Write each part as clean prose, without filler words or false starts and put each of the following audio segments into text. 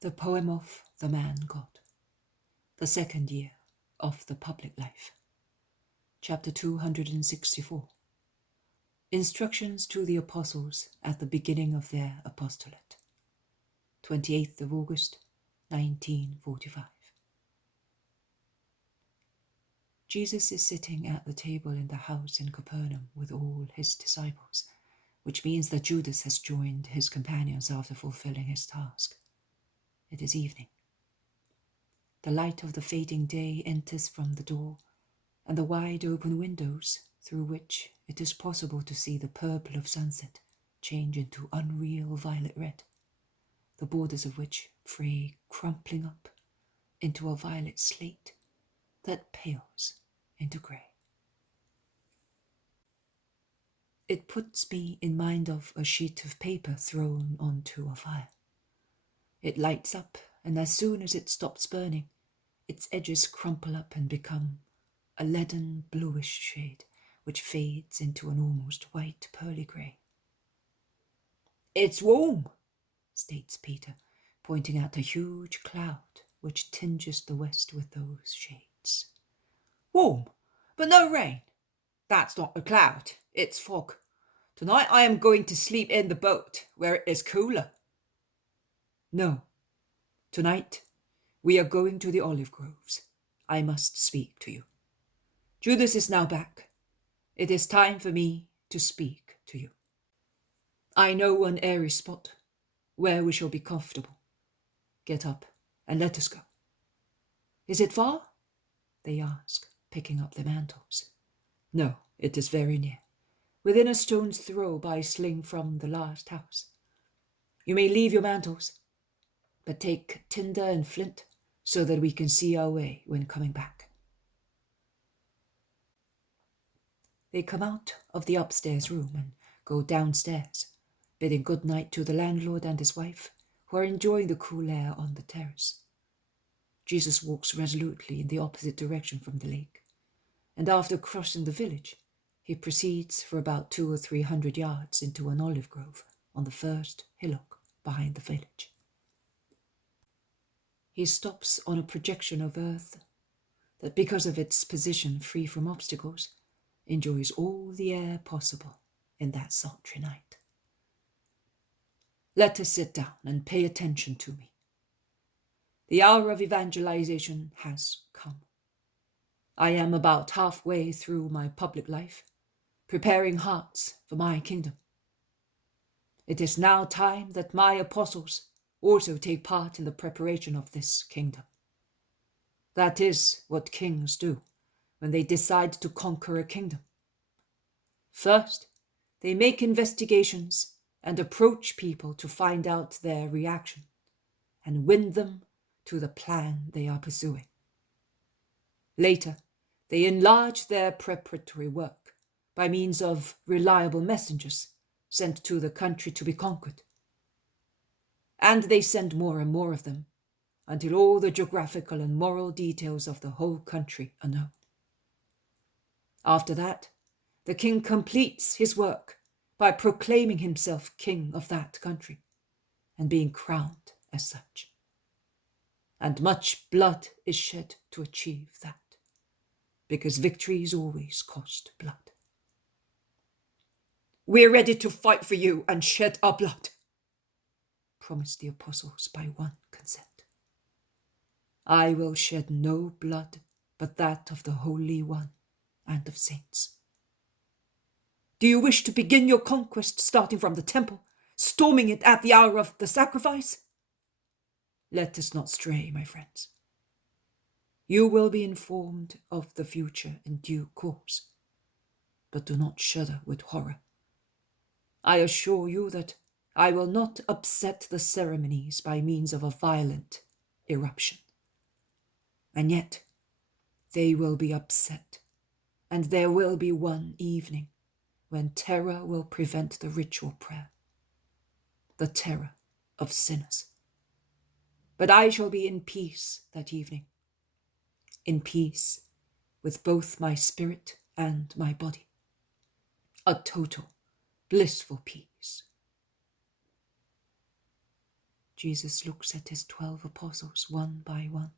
The poem of the man God, the second year of the public life. Chapter 264. Instructions to the Apostles at the beginning of their Apostolate. 28th of August, 1945. Jesus is sitting at the table in the house in Capernaum with all his disciples, which means that Judas has joined his companions after fulfilling his task. It is evening. The light of the fading day enters from the door and the wide open windows through which it is possible to see the purple of sunset change into unreal violet red, the borders of which fray crumpling up into a violet slate that pales into grey. It puts me in mind of a sheet of paper thrown onto a fire. It lights up, and as soon as it stops burning, its edges crumple up and become a leaden bluish shade, which fades into an almost white pearly grey. "It's warm," states Peter, pointing at a huge cloud which tinges the west with those shades. "Warm, but no rain. That's not a cloud, it's fog. Tonight I am going to sleep in the boat, where it is cooler." "No. Tonight we are going to the olive groves. I must speak to you. Judas is now back. It is time for me to speak to you. I know an airy spot where we shall be comfortable. Get up and let us go." "Is it far?" they ask, picking up their mantles. "No, it is very near, within a stone's throw by a sling from the last house. You may leave your mantles, but take tinder and flint so that we can see our way when coming back." They come out of the upstairs room and go downstairs, bidding good night to the landlord and his wife, who are enjoying the cool air on the terrace. Jesus walks resolutely in the opposite direction from the lake, and after crossing the village, he proceeds for about 200 or 300 yards into an olive grove on the first hillock behind the village. He stops on a projection of earth that, because of its position free from obstacles, enjoys all the air possible in that sultry night. "Let us sit down and pay attention to me. The hour of evangelization has come. I am about halfway through my public life, preparing hearts for my kingdom. It is now time that my apostles also take part in the preparation of this kingdom. That is what kings do when they decide to conquer a kingdom. First, they make investigations and approach people to find out their reaction and win them to the plan they are pursuing. Later, they enlarge their preparatory work by means of reliable messengers sent to the country to be conquered. And they send more and more of them until all the geographical and moral details of the whole country are known. After that, the king completes his work by proclaiming himself king of that country and being crowned as such. And much blood is shed to achieve that, because victories always cost blood." "We're ready to fight for you and shed our blood," promised the apostles by one consent. "I will shed no blood but that of the Holy One and of saints." "Do you wish to begin your conquest starting from the temple, storming it at the hour of the sacrifice?" "Let us not stray, my friends. You will be informed of the future in due course, but do not shudder with horror. I assure you that I will not upset the ceremonies by means of a violent eruption. And yet, they will be upset, and there will be one evening when terror will prevent the ritual prayer, the terror of sinners. But I shall be in peace that evening, in peace with both my spirit and my body, a total, blissful peace." Jesus looks at his 12 apostles one by one,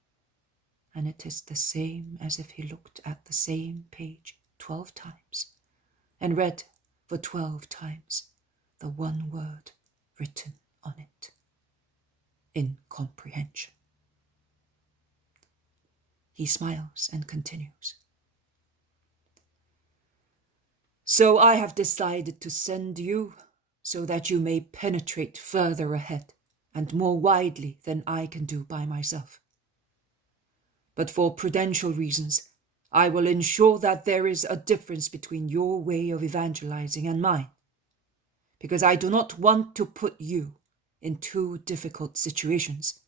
and it is the same as if he looked at the same page 12 times and read for 12 times the one word written on it: incomprehension. He smiles and continues. So I have decided to send you so that you may penetrate further ahead and more widely than I can do by myself. But for prudential reasons, I will ensure that there is a difference between your way of evangelizing and mine, because I do not want to put you in two difficult situations,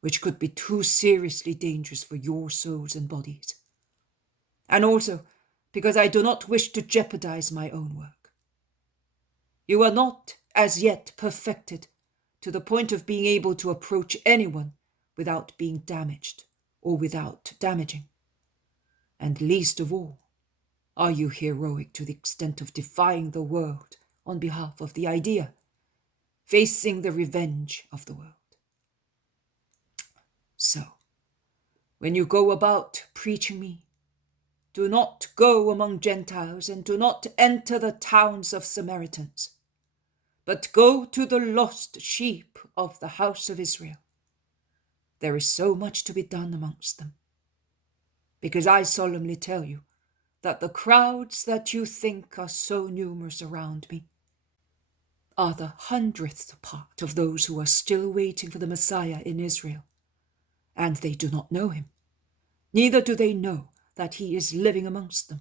which could be too seriously dangerous for your souls and bodies, and also because I do not wish to jeopardize my own work. You are not as yet perfected to the point of being able to approach anyone without being damaged or without damaging. And least of all, are you heroic to the extent of defying the world on behalf of the idea, facing the revenge of the world. So, when you go about preaching me, do not go among Gentiles and do not enter the towns of Samaritans, but go to the lost sheep of the house of Israel. There is so much to be done amongst them, because I solemnly tell you that the crowds that you think are so numerous around me are the 100th part of those who are still waiting for the Messiah in Israel, and they do not know him, neither do they know that he is living amongst them.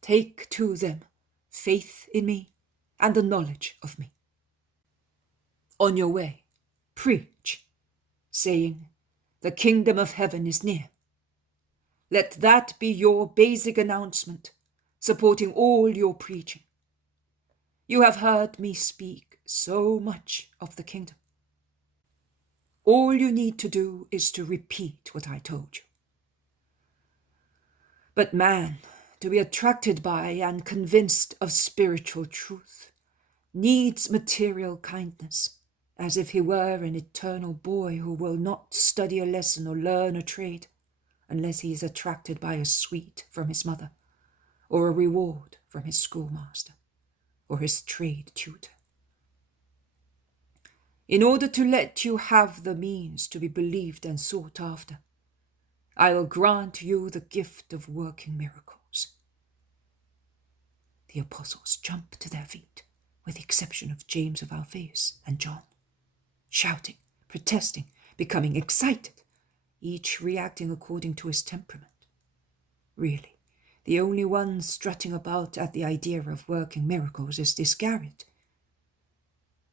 Take to them faith in me and the knowledge of me. On your way, preach, saying, the kingdom of heaven is near. Let that be your basic announcement, supporting all your preaching. You have heard me speak so much of the kingdom. All you need to do is to repeat what I told you. But man, to be attracted by and convinced of spiritual truth, needs material kindness, as if he were an eternal boy who will not study a lesson or learn a trade unless he is attracted by a sweet from his mother, or a reward from his schoolmaster, or his trade tutor. In order to let you have the means to be believed and sought after, I will grant you the gift of working miracles. The apostles jumped to their feet, with the exception of James of Alphaeus and John, shouting, protesting, becoming excited, each reacting according to his temperament. Really, the only one strutting about at the idea of working miracles is Iscariot,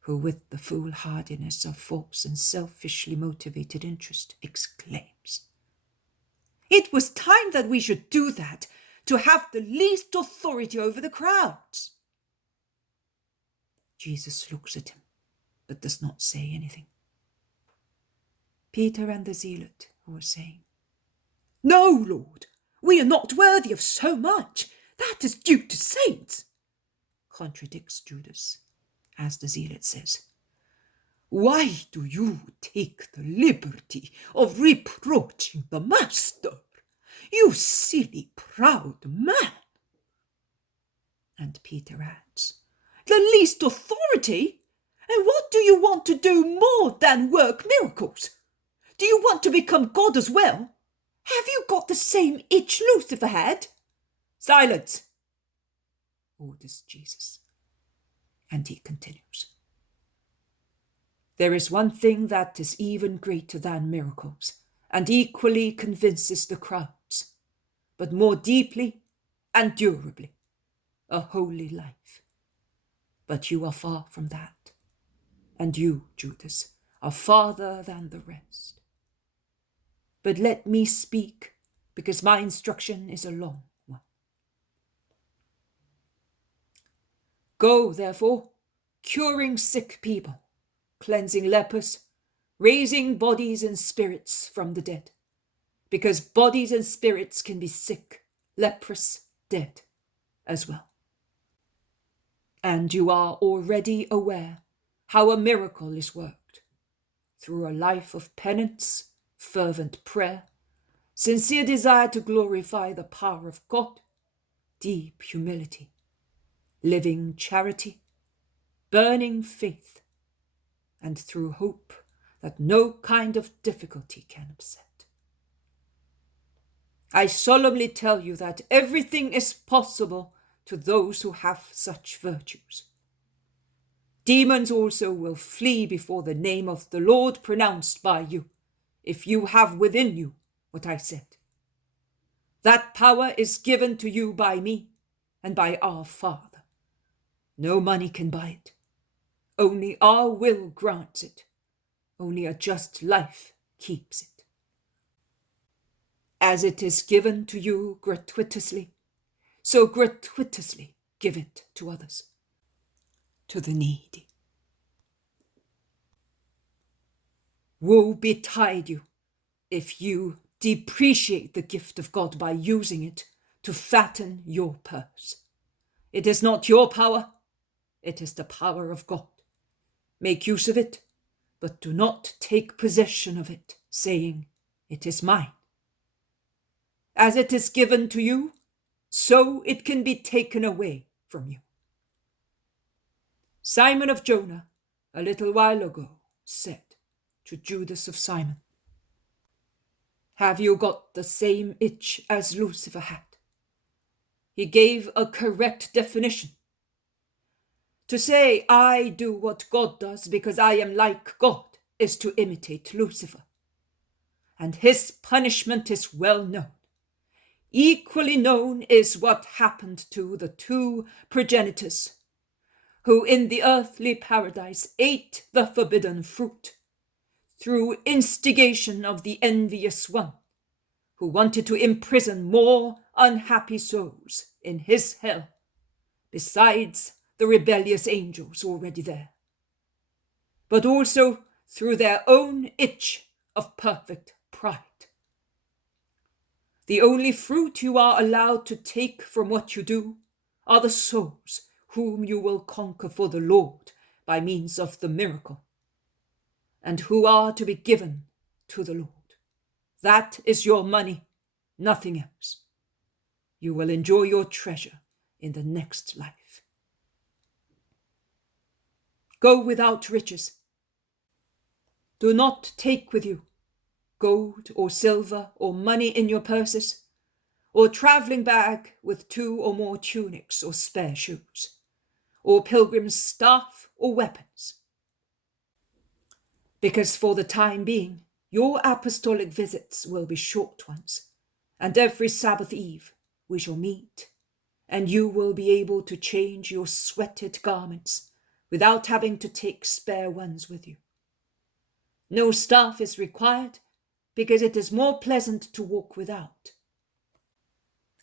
who with the foolhardiness of false and selfishly motivated interest exclaims, "It was time that we should do that, to have the least authority over the crowds." Jesus looks at him, but does not say anything. Peter and the zealot, who are saying, "No, Lord, we are not worthy of so much. That is due to saints," contradicts Judas, as the zealot says, "Why do you take the liberty of reproaching the Master, you silly, proud man?" And Peter adds, "The least authority? And what do you want to do more than work miracles? Do you want to become God as well? Have you got the same itch Lucifer had?" "Silence," orders Jesus, and he continues. There is one thing that is even greater than miracles, and equally convinces the crowds, but more deeply and durably, a holy life. But you are far from that, and you, Judas, are farther than the rest. But let me speak, because my instruction is a long one. Go, therefore, curing sick people, cleansing lepers, raising bodies and spirits from the dead, because bodies and spirits can be sick, leprous, dead as well. And you are already aware how a miracle is worked through a life of penance, fervent prayer, sincere desire to glorify the power of God, deep humility, living charity, burning faith, and through hope that no kind of difficulty can upset. I solemnly tell you that everything is possible to those who have such virtues. Demons also will flee before the name of the Lord pronounced by you, if you have within you what I said. That power is given to you by me and by our Father. No money can buy it. Only our will grants it. Only a just life keeps it. As it is given to you gratuitously, so gratuitously give it to others, to the needy. Woe betide you if you depreciate the gift of God by using it to fatten your purse. It is not your power, it is the power of God. Make use of it, but do not take possession of it, saying, "It is mine." As it is given to you, so it can be taken away from you. Simon of Jonah, a little while ago, said to Judas of Simon, "Have you got the same itch as Lucifer had?" He gave a correct definition. To say, "I do what God does because I am like God," is to imitate Lucifer. And his punishment is well known. Equally known is what happened to the two progenitors who in the earthly paradise ate the forbidden fruit through instigation of the envious one who wanted to imprison more unhappy souls in his hell, besides the rebellious angels already there, but also through their own itch of perfect pride. The only fruit you are allowed to take from what you do are the souls whom you will conquer for the Lord by means of the miracle, and who are to be given to the Lord. That is your money, nothing else. You will enjoy your treasure in the next life. Go without riches. Do not take with you gold or silver or money in your purses, or travelling bag with 2 or more tunics or spare shoes, or pilgrim's staff or weapons. Because for the time being, your apostolic visits will be short ones, and every Sabbath eve we shall meet, and you will be able to change your sweated garments without having to take spare ones with you. No staff is required, because it is more pleasant to walk without.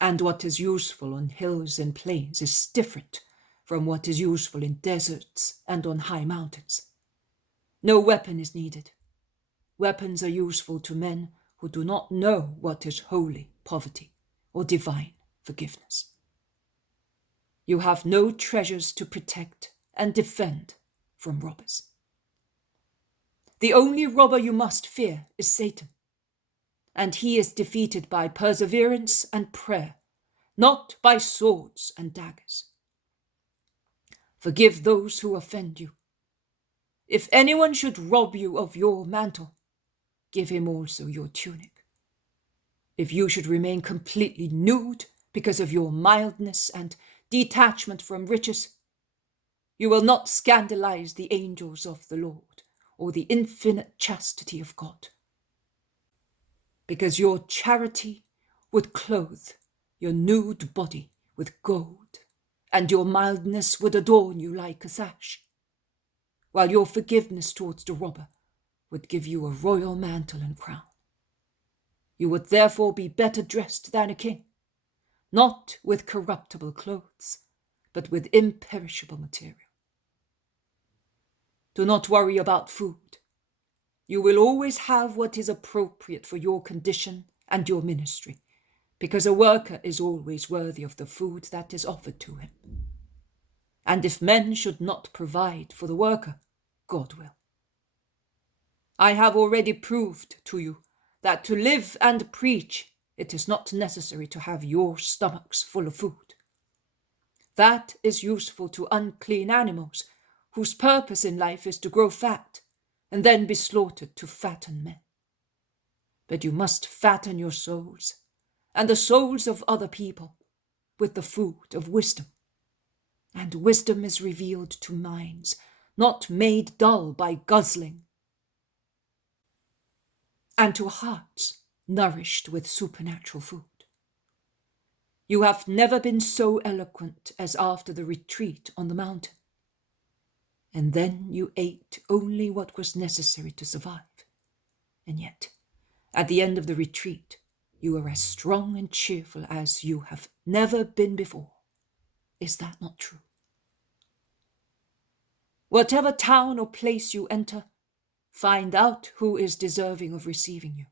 And what is useful on hills and plains is different from what is useful in deserts and on high mountains. No weapon is needed. Weapons are useful to men who do not know what is holy poverty or divine forgiveness. You have no treasures to protect and defend from robbers. The only robber you must fear is Satan, and he is defeated by perseverance and prayer, not by swords and daggers. Forgive those who offend you. If anyone should rob you of your mantle, give him also your tunic. If you should remain completely nude because of your mildness and detachment from riches, you will not scandalize the angels of the Lord or the infinite chastity of God, because your charity would clothe your nude body with gold, and your mildness would adorn you like a sash, while your forgiveness towards the robber would give you a royal mantle and crown. You would therefore be better dressed than a king, not with corruptible clothes, but with imperishable material. Do not worry about food. You will always have what is appropriate for your condition and your ministry, because a worker is always worthy of the food that is offered to him. And if men should not provide for the worker, God will. I have already proved to you that to live and preach, it is not necessary to have your stomachs full of food. That is useful to unclean animals, whose purpose in life is to grow fat and then be slaughtered to fatten men. But you must fatten your souls and the souls of other people with the food of wisdom. And wisdom is revealed to minds, not made dull by guzzling, and to hearts nourished with supernatural food. You have never been so eloquent as after the retreat on the mountain. And then you ate only what was necessary to survive. And yet, at the end of the retreat, you were as strong and cheerful as you have never been before. Is that not true? Whatever town or place you enter, find out who is deserving of receiving you.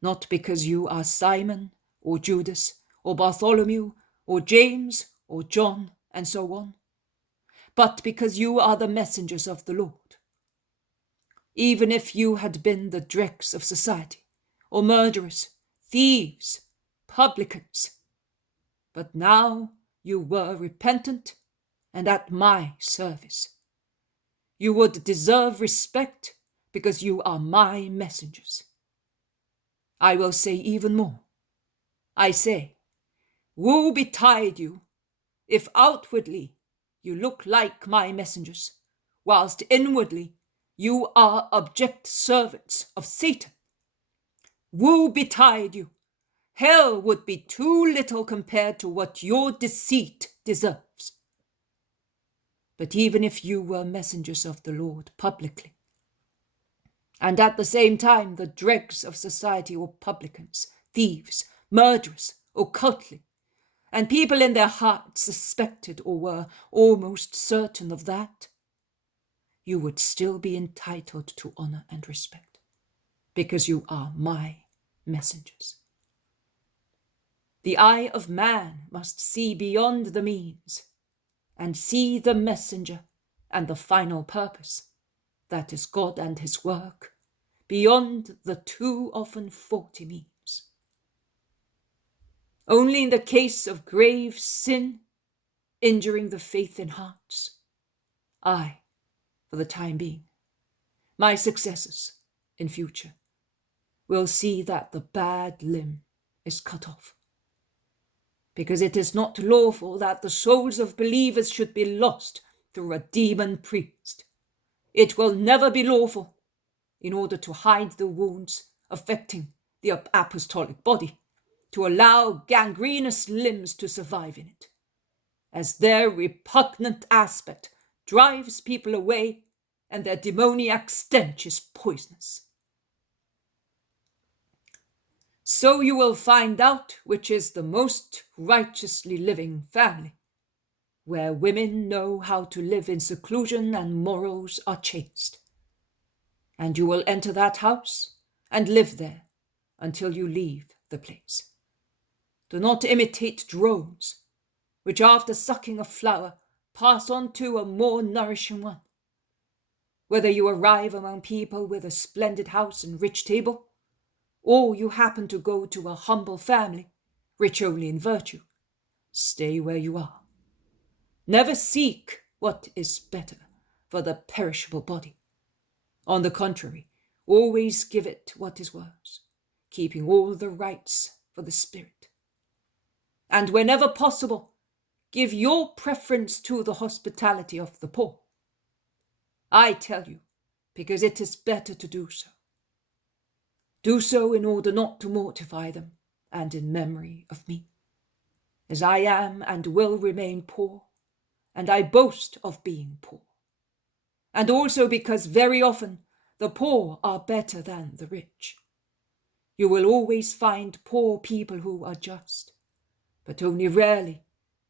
Not because you are Simon or Judas or Bartholomew or James or John and so on, but because you are the messengers of the Lord. Even if you had been the dregs of society, or murderers, thieves, publicans, but now you were repentant and at my service. You would deserve respect because you are my messengers. I will say even more. I say, woe betide you if outwardly you look like my messengers, whilst inwardly you are abject servants of Satan. Woe betide you! Hell would be too little compared to what your deceit deserves. But even if you were messengers of the Lord publicly, and at the same time the dregs of society or publicans, thieves, murderers, occultly, and people in their hearts suspected or were almost certain of that, you would still be entitled to honor and respect, because you are my messengers. The eye of man must see beyond the means and see the messenger and the final purpose, that is God and his work, beyond the too often faulty means. Only in the case of grave sin, injuring the faith in hearts, I, for the time being, my successors in future, will see that the bad limb is cut off. Because it is not lawful that the souls of believers should be lost through a demon priest. It will never be lawful, in order to hide the wounds affecting the apostolic body, to allow gangrenous limbs to survive in it, as their repugnant aspect drives people away and their demoniac stench is poisonous. So you will find out which is the most righteously living family, where women know how to live in seclusion and morals are chaste. And you will enter that house and live there until you leave the place. Do not imitate drones, which after sucking a flower pass on to a more nourishing one. Whether you arrive among people with a splendid house and rich table, or you happen to go to a humble family, rich only in virtue, stay where you are. Never seek what is better for the perishable body. On the contrary, always give it what is worse, keeping all the rights for the spirit. And whenever possible, give your preference to the hospitality of the poor. I tell you, because it is better to do so. Do so in order not to mortify them, and in memory of me, as I am and will remain poor, and I boast of being poor. And also because very often the poor are better than the rich. You will always find poor people who are just, but only rarely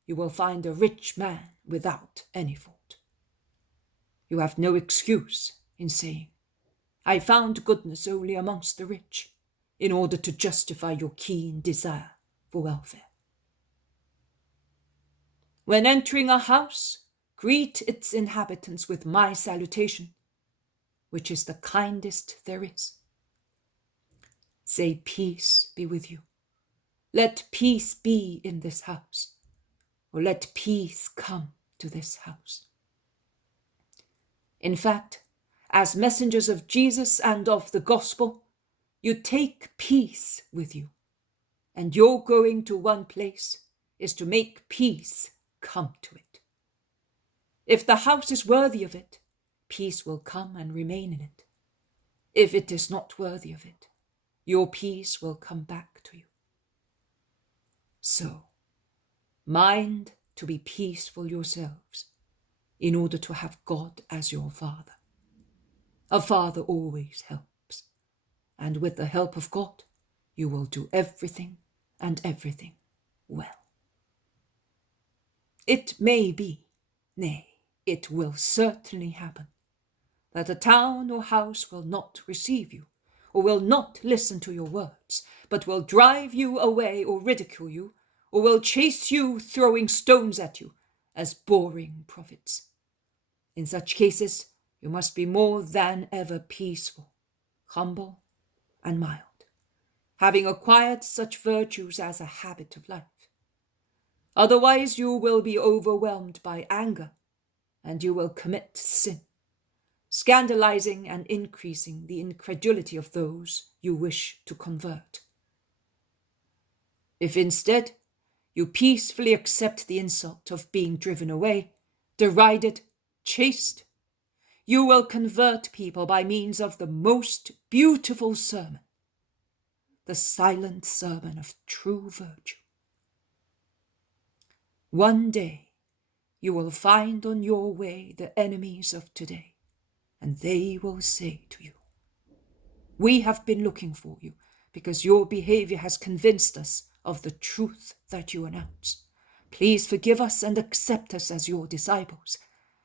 you will find a rich man without any fault. You have no excuse in saying, I found goodness only amongst the rich, in order to justify your keen desire for welfare. When entering a house, greet its inhabitants with my salutation, which is the kindest there is. Say, peace be with you. Let peace be in this house, or let peace come to this house. In fact, as messengers of Jesus and of the gospel, you take peace with you, and your going to one place is to make peace come to it. If the house is worthy of it, peace will come and remain in it. If it is not worthy of it, your peace will come back to you. So, mind to be peaceful yourselves, in order to have God as your Father. A father always helps, and with the help of God, you will do everything and everything well. It may be, nay, it will certainly happen, that a town or house will not receive you, or will not listen to your words, but will drive you away or ridicule you, or will chase you, throwing stones at you, as boring prophets. In such cases, you must be more than ever peaceful, humble, and mild, having acquired such virtues as a habit of life. Otherwise, you will be overwhelmed by anger, and you will commit sin, scandalizing and increasing the incredulity of those you wish to convert. If instead you peacefully accept the insult of being driven away, derided, chased, you will convert people by means of the most beautiful sermon, the silent sermon of true virtue. One day you will find on your way the enemies of today, and they will say to you, "We have been looking for you because your behavior has convinced us of the truth that you announce. Please forgive us and accept us as your disciples,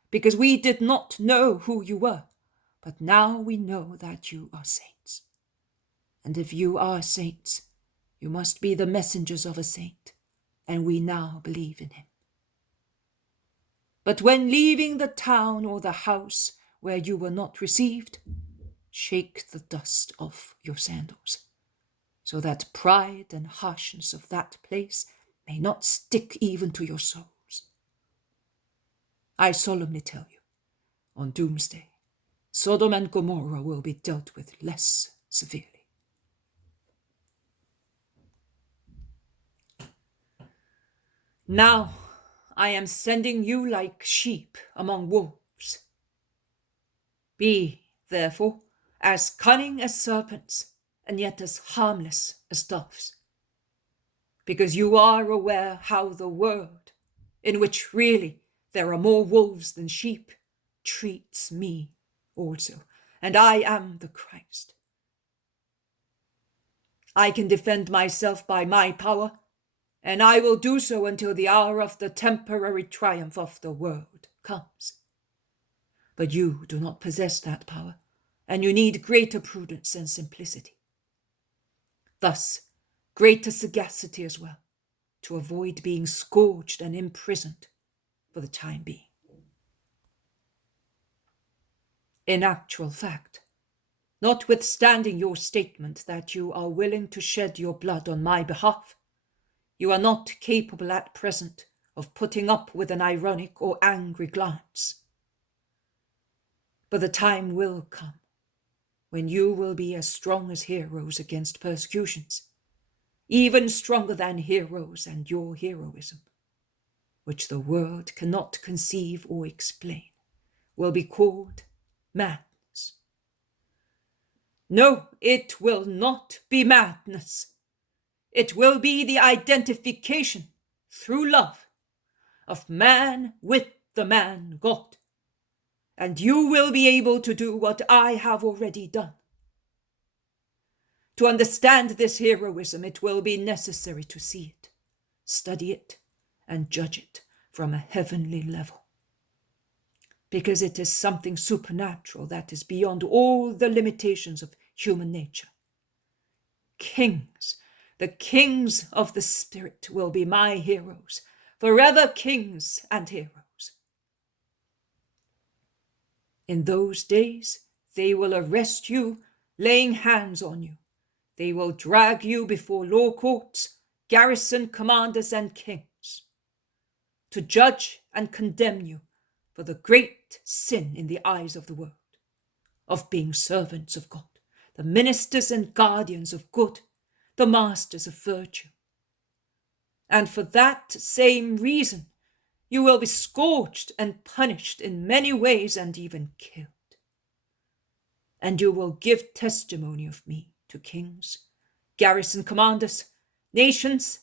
because we did not know who you were, but now we know that you are saints. And if you are saints, you must be the messengers of a saint, and we now believe in him. But when leaving the town or the house where you were not received, shake the dust off your sandals, so that pride and harshness of that place may not stick even to your souls. I solemnly tell you, on doomsday, Sodom and Gomorrah will be dealt with less severely." Now I am sending you like sheep among wolves. Be, therefore, as cunning as serpents, and yet as harmless as doves, because you are aware how the world, in which really there are more wolves than sheep, treats me also, and I am the Christ. I can defend myself by my power, and I will do so until the hour of the temporary triumph of the world comes. But you do not possess that power, and you need greater prudence and simplicity. Thus, greater sagacity as well, to avoid being scourged and imprisoned for the time being. In actual fact, notwithstanding your statement that you are willing to shed your blood on my behalf, you are not capable at present of putting up with an ironic or angry glance. But the time will come when you will be as strong as heroes against persecutions, even stronger than heroes and your heroism, which the world cannot conceive or explain, will be called madness. No, it will not be madness. It will be the identification, through love, of man with the man God. And you will be able to do what I have already done. To understand this heroism, it will be necessary to see it, study it, and judge it from a heavenly level. Because it is something supernatural that is beyond all the limitations of human nature. Kings, the kings of the Spirit, will be my heroes, forever kings and heroes. In those days, they will arrest you, laying hands on you. They will drag you before law courts, garrison commanders and kings, to judge and condemn you for the great sin in the eyes of the world, of being servants of God, the ministers and guardians of good, the masters of virtue. And for that same reason, you will be scourged and punished in many ways and even killed. And you will give testimony of me to kings, garrison commanders, nations,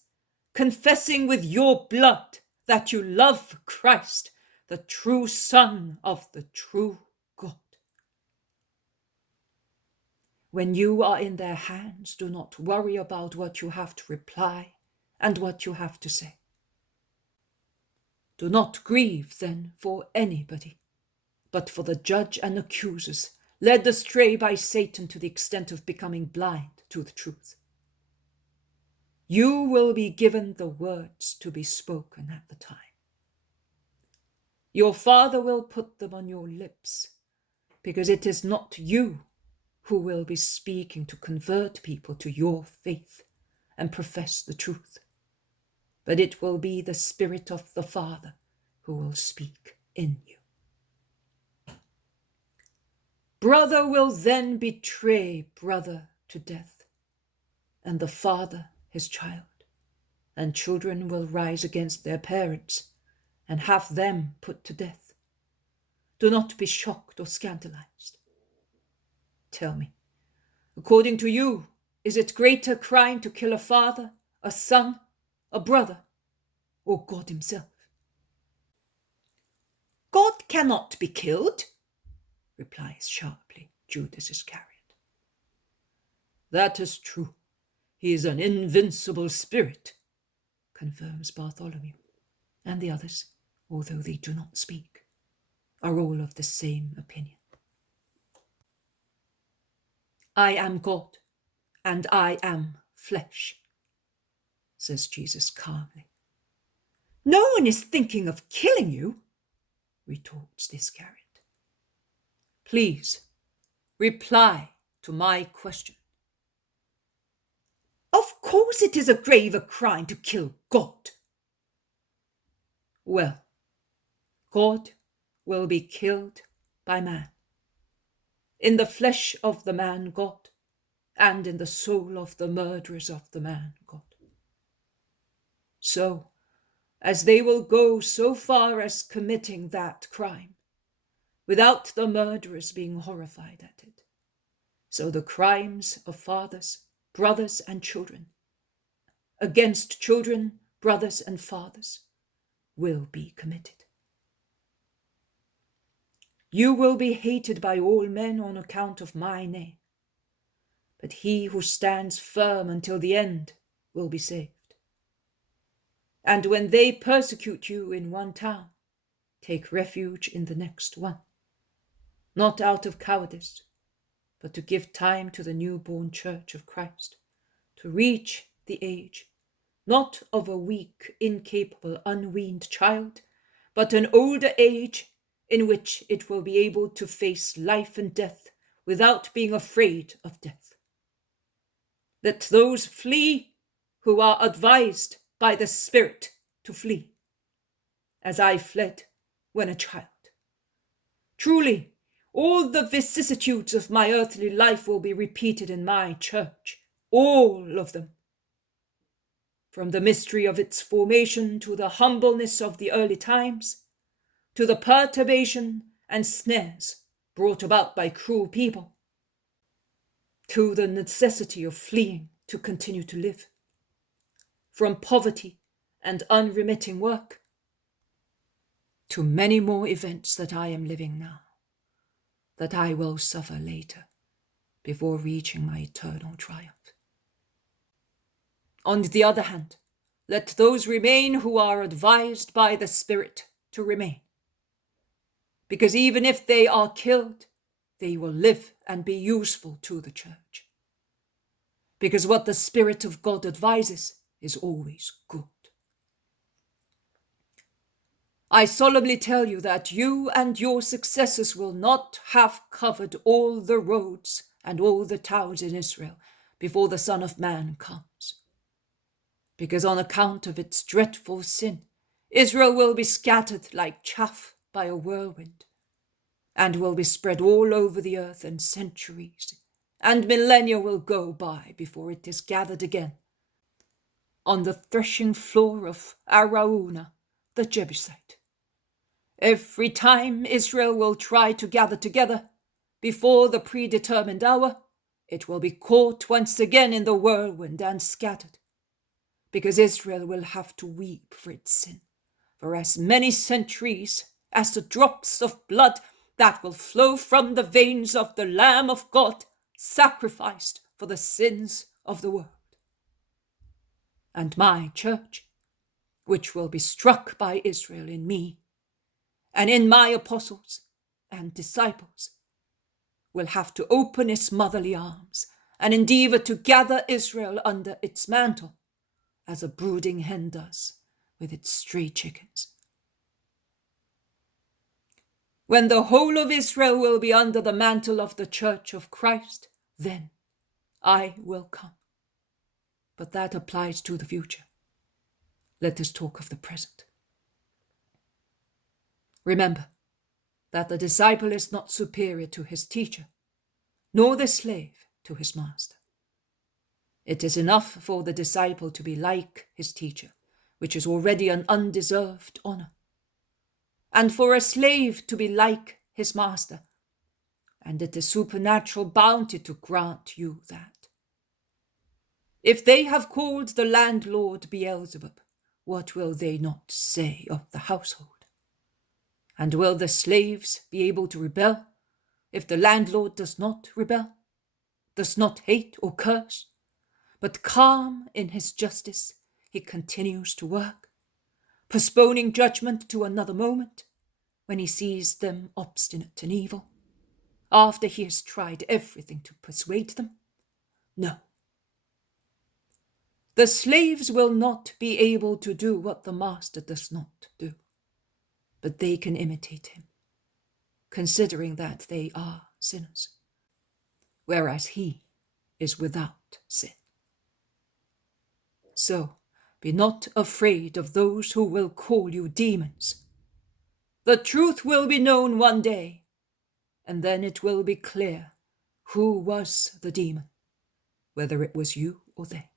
confessing with your blood that you love Christ, the true Son of the true God. When you are in their hands, do not worry about what you have to reply and what you have to say. Do not grieve then for anybody, but for the judge and accusers, led astray by Satan to the extent of becoming blind to the truth. You will be given the words to be spoken at the time. Your Father will put them on your lips, because it is not you who will be speaking to convert people to your faith and profess the truth, but it will be the Spirit of the Father who will speak in you. Brother will then betray brother to death, and the father his child, and children will rise against their parents and have them put to death. Do not be shocked or scandalized. Tell me, according to you, is it greater crime to kill a father, a son, a brother, or God himself? God cannot be killed, replies sharply Judas Iscariot. That is true. He is an invincible spirit, confirms Bartholomew, and the others, although they do not speak, are all of the same opinion. I am God, and I am flesh, says Jesus calmly. No one is thinking of killing you, retorts the Iscariot. Please, reply to my question. Of course it is a graver crime to kill God. Well, God will be killed by man, in the flesh of the man God, and in the soul of the murderers of the man God. So, as they will go so far as committing that crime, without the murderers being horrified at it, so the crimes of fathers, brothers, and children, against children, brothers, and fathers, will be committed. You will be hated by all men on account of my name, but he who stands firm until the end will be saved. And when they persecute you in one town, take refuge in the next one, not out of cowardice, but to give time to the newborn church of Christ to reach the age, not of a weak, incapable, unweaned child, but an older age in which it will be able to face life and death without being afraid of death. Let those flee who are advised by the Spirit to flee, as I fled when a child. Truly, all the vicissitudes of my earthly life will be repeated in my church, all of them. From the mystery of its formation to the humbleness of the early times, to the perturbation and snares brought about by cruel people, to the necessity of fleeing to continue to live, from poverty and unremitting work, to many more events that I am living now, that I will suffer later, before reaching my eternal triumph. On the other hand, let those remain who are advised by the Spirit to remain, because even if they are killed, they will live and be useful to the church. Because what the Spirit of God advises is always good. I solemnly tell you that you and your successors will not have covered all the roads and all the towns in Israel before the Son of Man comes. Because on account of its dreadful sin, Israel will be scattered like chaff by a whirlwind, and will be spread all over the earth, and centuries and millennia will go by before it is gathered again on the threshing floor of Araunah the Jebusite. Every time Israel will try to gather together before the predetermined hour, it will be caught once again in the whirlwind and scattered, because Israel will have to weep for its sin for as many centuries as the drops of blood that will flow from the veins of the Lamb of God sacrificed for the sins of the world. And my church, which will be struck by Israel in me, and in my apostles and disciples, will have to open its motherly arms and endeavor to gather Israel under its mantle, as a brooding hen does with its stray chickens. When the whole of Israel will be under the mantle of the Church of Christ, then I will come. But that applies to the future. Let us talk of the present. Remember that the disciple is not superior to his teacher, nor the slave to his master. It is enough for the disciple to be like his teacher, which is already an undeserved honor, and for a slave to be like his master, and it is supernatural bounty to grant you that. If they have called the landlord Beelzebub, what will they not say of the household? And will the slaves be able to rebel if the landlord does not rebel, does not hate or curse, but calm in his justice he continues to work, postponing judgment to another moment when he sees them obstinate and evil, after he has tried everything to persuade them? No. The slaves will not be able to do what the master does not do, but they can imitate him, considering that they are sinners, whereas he is without sin. So be not afraid of those who will call you demons. The truth will be known one day, and then it will be clear who was the demon, whether it was you or they.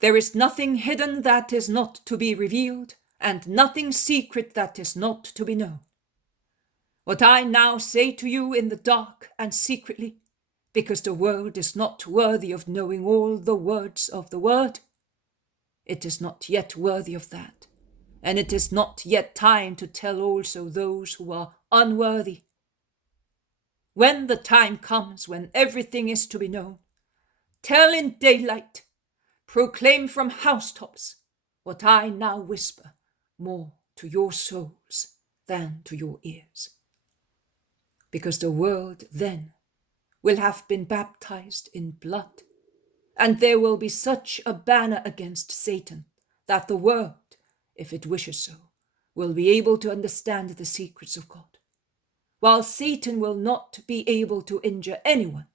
There is nothing hidden that is not to be revealed, and nothing secret that is not to be known. What I now say to you in the dark and secretly, because the world is not worthy of knowing all the words of the word, it is not yet worthy of that, and it is not yet time to tell also those who are unworthy. When the time comes when everything is to be known, tell in daylight, proclaim from housetops what I now whisper more to your souls than to your ears. Because the world then will have been baptized in blood, and there will be such a banner against Satan that the world, if it wishes so, will be able to understand the secrets of God, while Satan will not be able to injure anyone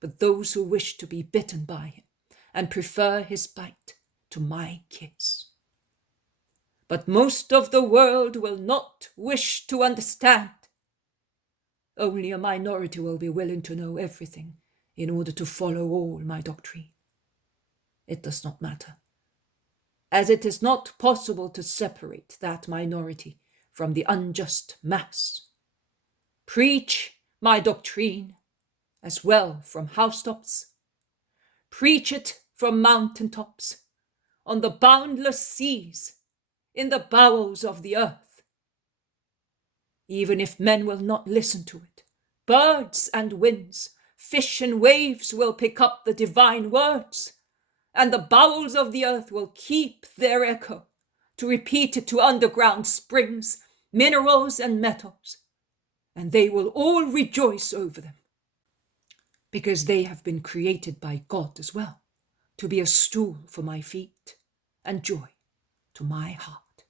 but those who wish to be bitten by him and prefer his bite to my kiss. But most of the world will not wish to understand. Only a minority will be willing to know everything in order to follow all my doctrine. It does not matter, as it is not possible to separate that minority from the unjust mass. Preach my doctrine as well from housetops. Preach it from mountaintops, on the boundless seas, in the bowels of the earth. Even if men will not listen to it, birds and winds, fish and waves will pick up the divine words, and the bowels of the earth will keep their echo to repeat it to underground springs, minerals and metals, and they will all rejoice over them, because they have been created by God as well, to be a stool for my feet and joy to my heart.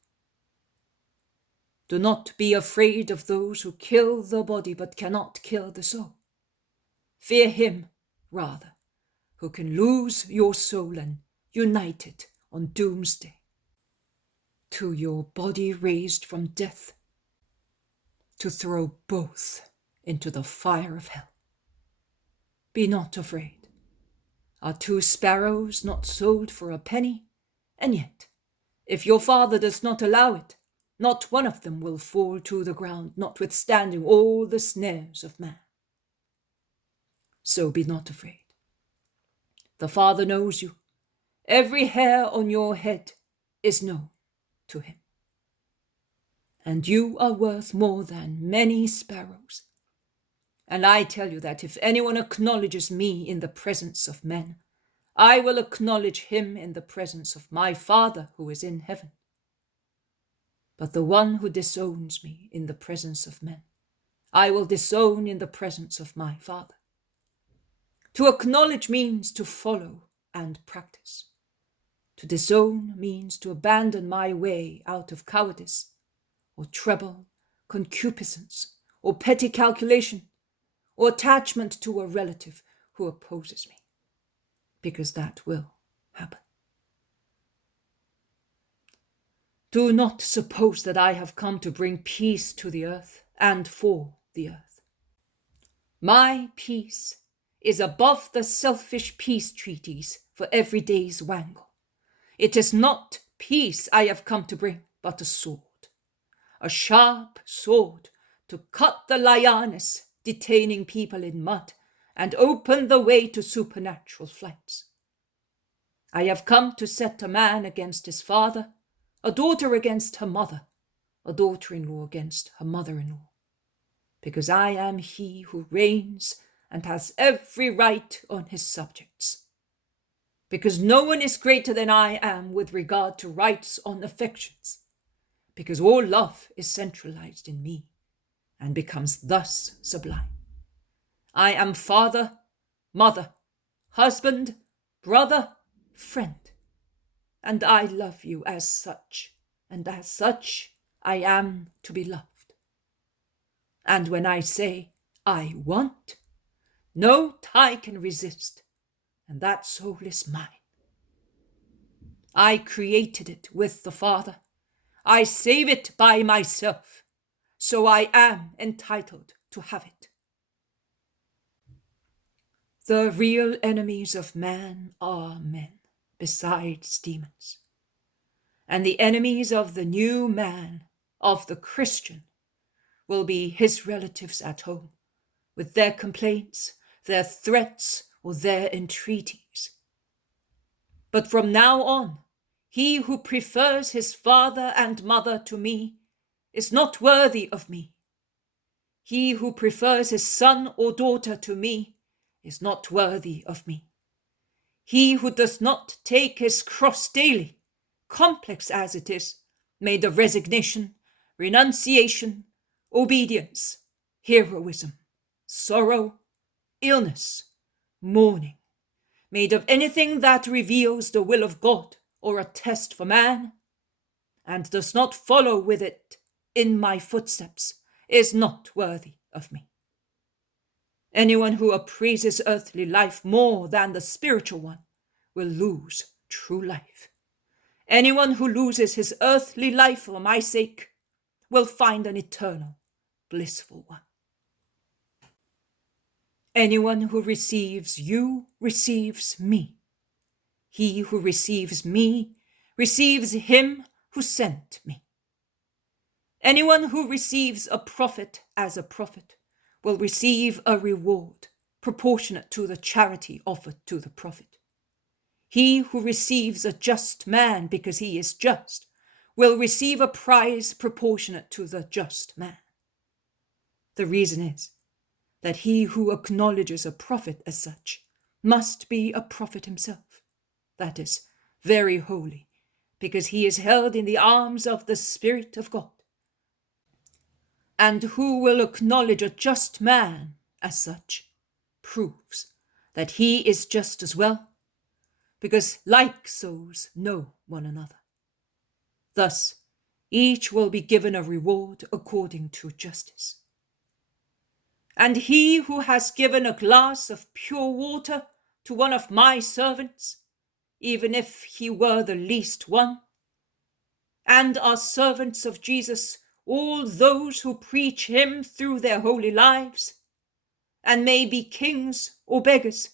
Do not be afraid of those who kill the body but cannot kill the soul. Fear him, rather, who can lose your soul and unite it on doomsday to your body raised from death, to throw both into the fire of hell. Be not afraid. Are 2 sparrows not sold for a penny? And yet, if your Father does not allow it, not one of them will fall to the ground, notwithstanding all the snares of man. So be not afraid. The Father knows you. Every hair on your head is known to him. And you are worth more than many sparrows. And I tell you that if anyone acknowledges me in the presence of men, I will acknowledge him in the presence of my Father who is in heaven. But the one who disowns me in the presence of men, I will disown in the presence of my Father. To acknowledge means to follow and practice. To disown means to abandon my way out of cowardice, or trouble, concupiscence, or petty calculation, or attachment to a relative who opposes me, because that will happen. Do not suppose that I have come to bring peace to the earth and for the earth. My peace is above the selfish peace treaties for every day's wangle. It is not peace I have come to bring, but a sword, a sharp sword to cut the lianas detaining people in mud and open the way to supernatural flights. I have come to set a man against his father, a daughter against her mother, a daughter-in-law against her mother-in-law, because I am he who reigns and has every right on his subjects, because no one is greater than I am with regard to rights on affections, because all love is centralized in me and becomes thus sublime. I am father, mother, husband, brother, friend, and I love you as such, and as such I am to be loved. And when I say I want, no tie can resist, and that soul is mine. I created it with the Father. I save it by myself, so I am entitled to have it. The real enemies of man are men, besides demons. And the enemies of the new man, of the Christian, will be his relatives at home, with their complaints, their threats, or their entreaties. But from now on, he who prefers his father and mother to me is not worthy of me. He who prefers his son or daughter to me is not worthy of me. He who does not take his cross daily, complex as it is, made of resignation, renunciation, obedience, heroism, sorrow, illness, mourning, made of anything that reveals the will of God or a test for man, and does not follow with it in my footsteps, is not worthy of me. Anyone who appraises earthly life more than the spiritual one will lose true life. Anyone who loses his earthly life for my sake will find an eternal, blissful one. Anyone who receives you receives me. He who receives me receives him who sent me. Anyone who receives a prophet as a prophet will receive a reward proportionate to the charity offered to the prophet. He who receives a just man because he is just will receive a prize proportionate to the just man. The reason is that he who acknowledges a prophet as such must be a prophet himself, that is, very holy, because he is held in the arms of the Spirit of God. And who will acknowledge a just man as such proves that he is just as well, because like souls know one another. Thus, each will be given a reward according to justice. And he who has given a glass of pure water to one of my servants, even if he were the least one, and are servants of Jesus, all those who preach him through their holy lives, and may be kings or beggars,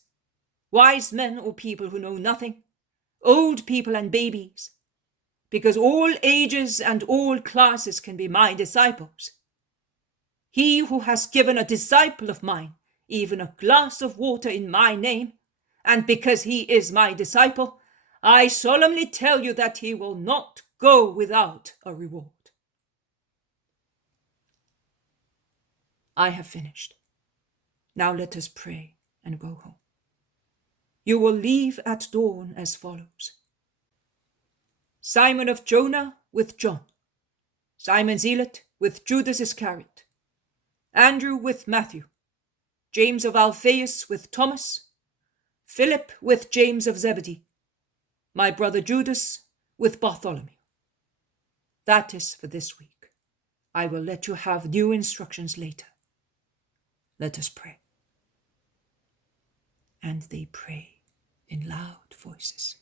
wise men or people who know nothing, old people and babies, because all ages and all classes can be my disciples. He who has given a disciple of mine even a glass of water in my name, and because he is my disciple, I solemnly tell you that he will not go without a reward. I have finished. Now let us pray and go home. You will leave at dawn as follows. Simon of Jonah with John, Simon Zealot with Judas Iscariot, Andrew with Matthew, James of Alphaeus with Thomas, Philip with James of Zebedee, my brother Judas with Bartholomew. That is for this week. I will let you have new instructions later. Let us pray. And they pray in loud voices.